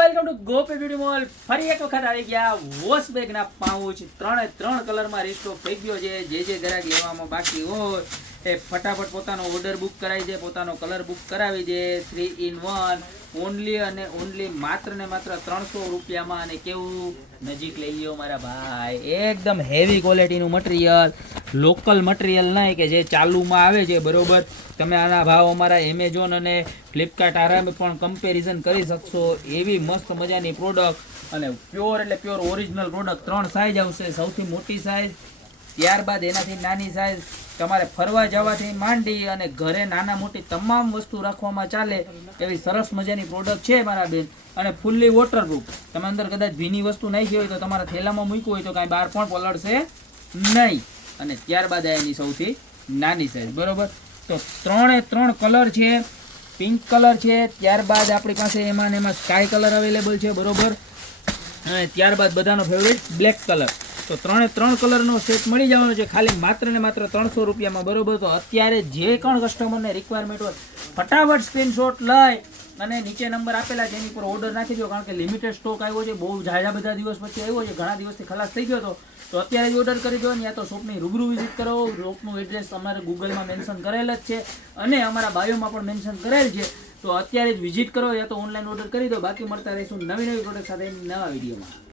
Welcome to Gopi beauty mall. ફરી એક વખત આવી ગયા વોશ બેગ ના પાઉચ ત્રણ કલરમાં રીસ્ટોક થઈ ગયો છે. જે ગ્રાહક લેવામાં બાકી હોય એ ફટાફટ પોતાનો ઓર્ડર બુક કરાવી દે, પોતાનો કલર બુક કરાવી દે. 3 in 1 ઓનલી અને ઓનલી માત્ર ને માત્ર 300 રૂપિયામાં. અને કેવું નજીક લઈ લ્યો મારા ભાઈ, એકદમ હેવી ક્વોલિટીનું મટીરિયલ, લોકલ મટીરિયલ નહીં કે જે ચાલુમાં આવે છે. બરોબર, તમે આના ભાવ અમારા એમેઝોન અને ફ્લિપકાર્ટ આરામે પણ કમ્પેરિઝન કરી શકશો. એવી મસ્ત મજાની પ્રોડક્ટ અને પ્યોર એટલે પ્યોર ઓરિજિનલ પ્રોડક્ટ. 3 સાઇઝ આવશે, સૌથી મોટી સાઇઝ, ત્યારબાદ એનાથી નાની સાઇઝ. તમારે ફરવા જવાથી માંડી અને ઘરે નાના મોટી તમામ વસ્તુ રાખવામાં ચાલે એવી સરસ મજાની પ્રોડક્ટ છે મારા બેન. અને ફૂલ્લી વોટરપ્રૂફ. તમે અંદર કદાચ ભીની વસ્તુ નાખી હોય તો તમારા થેલામાં મૂક્યું હોય તો કાંઈ બહાર પણ પલળશે નહીં. અને ત્યારબાદ એની સૌથી નાની સાઇઝ. બરોબર, તો 3 કલર છે. પિંક કલર છે, ત્યારબાદ આપણી પાસે એમાં સ્કાય કલર અવેલેબલ છે. બરોબર, અને ત્યારબાદ બધાનો ફેવરેટ બ્લેક કલર. તો 3 કલરનો સેટ મળી જવાનો છે ખાલી માત્ર ને માત્ર 300 રૂપિયામાં. બરોબર, તો અત્યારે જે પણ કસ્ટમરને રિક્વાયરમેન્ટ હોય ફટાફટ સ્ક્રીનશોટ લઈ અને નીચે નંબર આપેલા છે એની પર ઓર્ડર નાખી દો. કારણ કે લિમિટેડ સ્ટોક આવ્યો છે, બહુ ઝાઝા બધા દિવસ પછી આવ્યો છે, ઘણા દિવસથી ખલાસ થઈ ગયો હતો. તો અત્યારે જ ઓર્ડર કરી દો. યા તો શોપની રૂબરૂ વિઝિટ કરો. શોપનું એડ્રેસ અમારે ગૂગલમાં મેન્શન કરેલ જ છે અને અમારા બાયોમાં પણ મેન્શન કરેલ છે. તો અત્યારે જ વિઝિટ કરો યા તો ઓનલાઈન ઓર્ડર કરી દો. બાકી મળતા રહીશું નવી પ્રોડક્ટ સાથે નવા વિડીયોમાં.